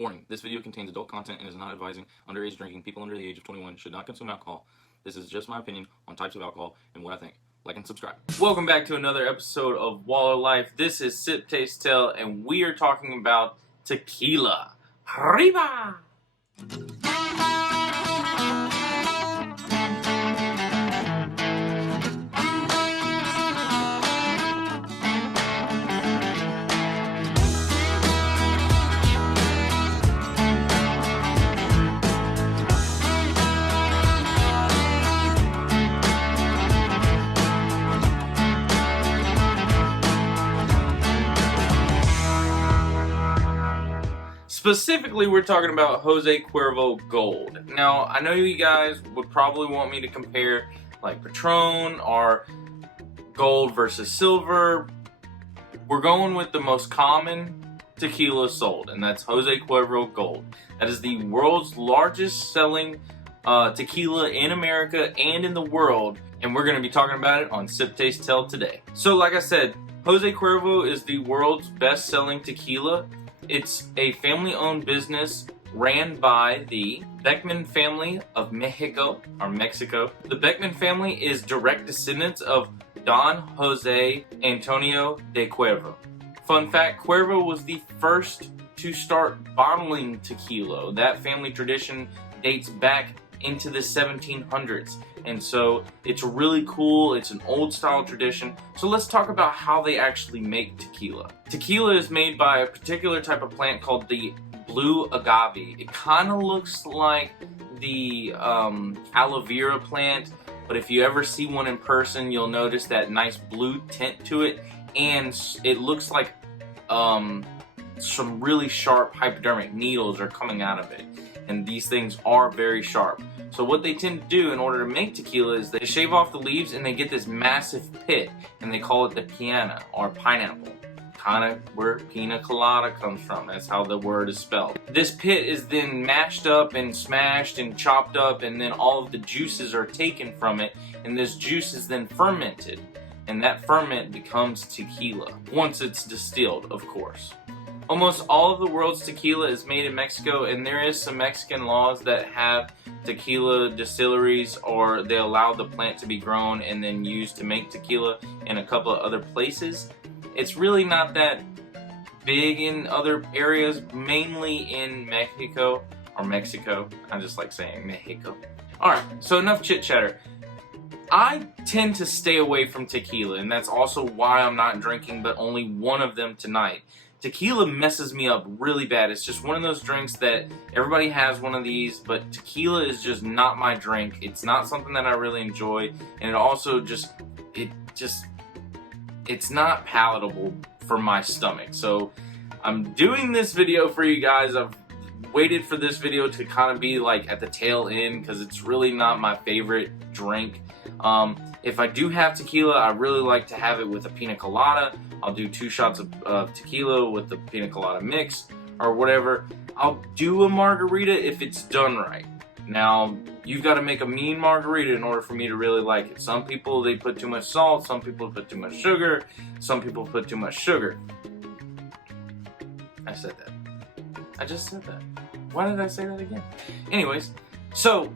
Warning, this video contains adult content and is not advising underage drinking. People under the age of 21 should not consume alcohol. This is just my opinion on types of alcohol and what I think. Like and subscribe. Welcome back to another episode of Waller Life. This is Sip, Taste, Tell, and we are talking about tequila. Arriba! Specifically, we're talking about Jose Cuervo Gold. Now, I know you guys would probably want me to compare like Patron or gold versus silver. We're going with the most common tequila sold, and that's Jose Cuervo Gold. That is the world's largest selling tequila in America and in the world, and we're going to be talking about it on Sip, Taste, Tell today. So like I said, Jose Cuervo is the world's best selling tequila. It's a family-owned business ran by the Beckmann family of Mexico. The Beckmann family is direct descendants of Don Jose Antonio de Cuervo. Fun fact, Cuervo was the first to start bottling tequila. That family tradition dates back into the 1700s. And so it's really cool. It's an old style tradition. So let's talk about how they actually make tequila. Tequila is made by a particular type of plant called the blue agave. It kind of looks like the aloe vera plant, but if you ever see one in person, you'll notice that nice blue tint to it, and it looks like some really sharp hypodermic needles are coming out of it. And these things are very sharp. So what they tend to do in order to make tequila is they shave off the leaves and they get this massive pit, and they call it the piana or pineapple. Kind of where pina colada comes from. That's how the word is spelled. This pit is then mashed up and smashed and chopped up, and then all of the juices are taken from it, and this juice is then fermented, and that ferment becomes tequila once it's distilled, of course. Almost all of the world's tequila is made in Mexico, and there is some Mexican laws that have tequila distilleries, or they allow the plant to be grown and then used to make tequila in a couple of other places. It's really not that big in other areas, mainly in Mexico, or Mexico. I just like saying Mexico. Alright, so enough chit chatter. I tend to stay away from tequila, and that's also why I'm not drinking but only one of them tonight. Tequila messes me up really bad. It's just one of those drinks that everybody has one of these, but tequila is just not my drink. It's not something that I really enjoy, and it also it's not palatable for my stomach. So I'm doing this video for you guys. I've waited for this video to kind of be like at the tail end because it's really not my favorite drink. If I do have tequila, I really like to have it with a pina colada. I'll do 2 shots of tequila with the pina colada mix or whatever. I'll do a margarita if it's done right. Now, you've got to make a mean margarita in order for me to really like it. Some people, they put too much salt. Some people put too much sugar. Some people put too much sugar. I said that. I just said that. Why did I say that again? Anyways, so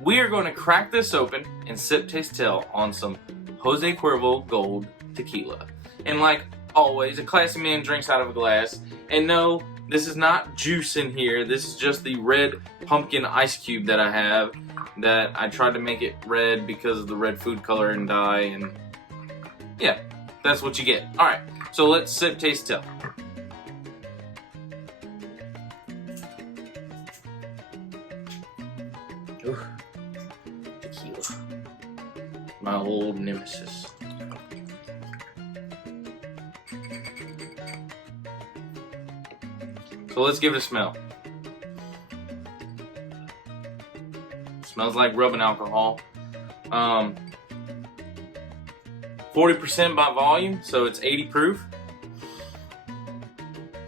we are going to crack this open and sip, taste, tell on some Jose Cuervo Gold Tequila. And like always, a classy man drinks out of a glass. And no, this is not juice in here. This is just the red pumpkin ice cube that I have. That I tried to make it red because of the red food color and dye. And yeah, that's what you get. Alright, so let's sip, taste, tell. Ooh. Tequila. My old nemesis. So let's give it a smell. Smells like rubbing alcohol. 40% by volume, so it's 80 proof.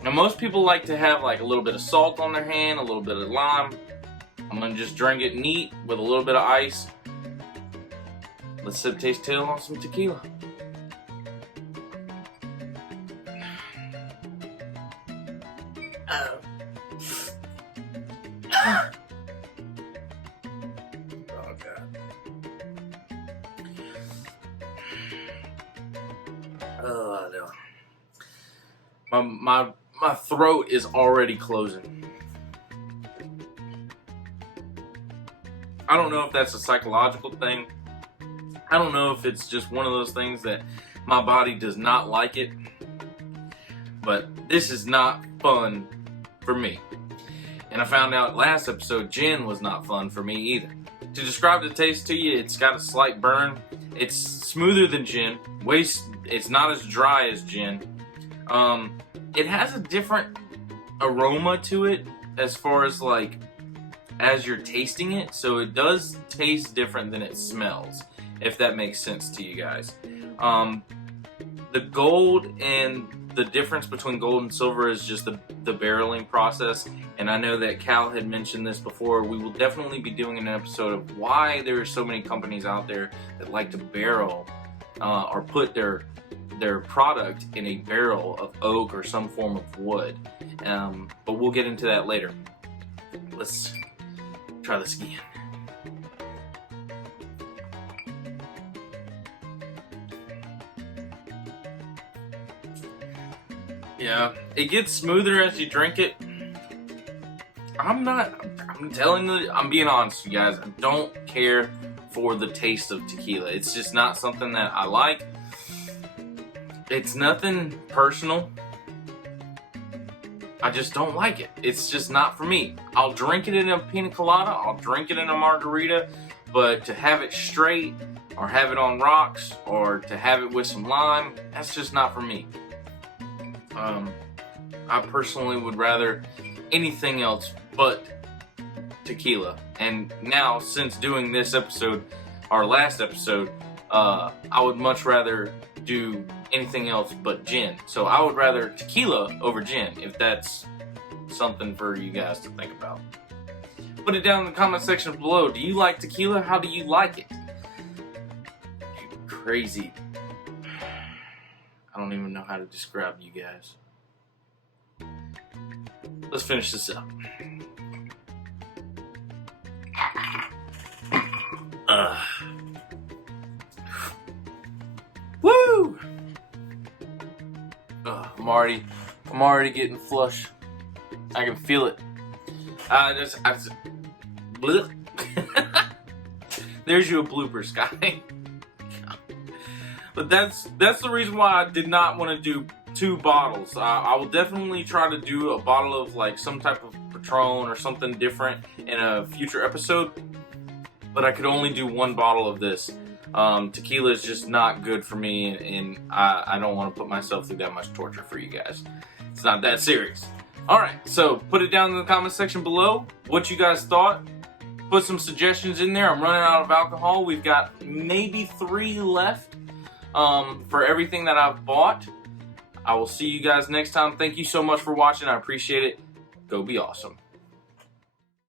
Now most people like to have like a little bit of salt on their hand, a little bit of lime. I'm gonna just drink it neat with a little bit of ice. Let's sip, taste, tell on some tequila. Oh. Oh god. Oh no. My throat is already closing. I don't know if that's a psychological thing. I don't know if it's just one of those things that my body does not like it. But this is not fun for me. And I found out last episode gin was not fun for me either. To describe the taste to you, it's got a slight burn. It's smoother than gin. It's not as dry as gin. It has a different aroma to it as far as like as you're tasting it. So it does taste different than it smells, if that makes sense to you guys. The gold and the difference between gold and silver is just the barreling process. And I know that Cal had mentioned this before. We will definitely be doing an episode of why there are so many companies out there that like to barrel or put their product in a barrel of oak or some form of wood. But we'll get into that later. Let's try this again. Yeah, it gets smoother as you drink it. I'm being honest, you guys. I don't care for the taste of tequila. It's just not something that I like. It's nothing personal. I just don't like it. It's just not for me. I'll drink it in a pina colada. I'll drink it in a margarita. But to have it straight, or have it on rocks, or to have it with some lime, that's just not for me. I personally would rather anything else but tequila. And now, since doing this episode, our last episode, I would much rather do anything else but gin. So I would rather tequila over gin, if that's something for you guys to think about. Put it down in the comment section below. Do you like tequila? How do you like it? You crazy. I don't even know how to describe you guys. Let's finish this up. Woo! I'm already getting flush. I can feel it. There's you a blooper, Sky. But that's the reason why I did not want to do 2 bottles. I will definitely try to do a bottle of like some type of Patron or something different in a future episode. But I could only do 1 bottle of this. Tequila is just not good for me, and I don't want to put myself through that much torture for you guys. It's not that serious. Alright, so put it down in the comment section below what you guys thought. Put some suggestions in there. I'm running out of alcohol. We've got maybe 3 left for everything that I've bought. I will see you guys next time. Thank you so much for watching. I appreciate it. Go be awesome.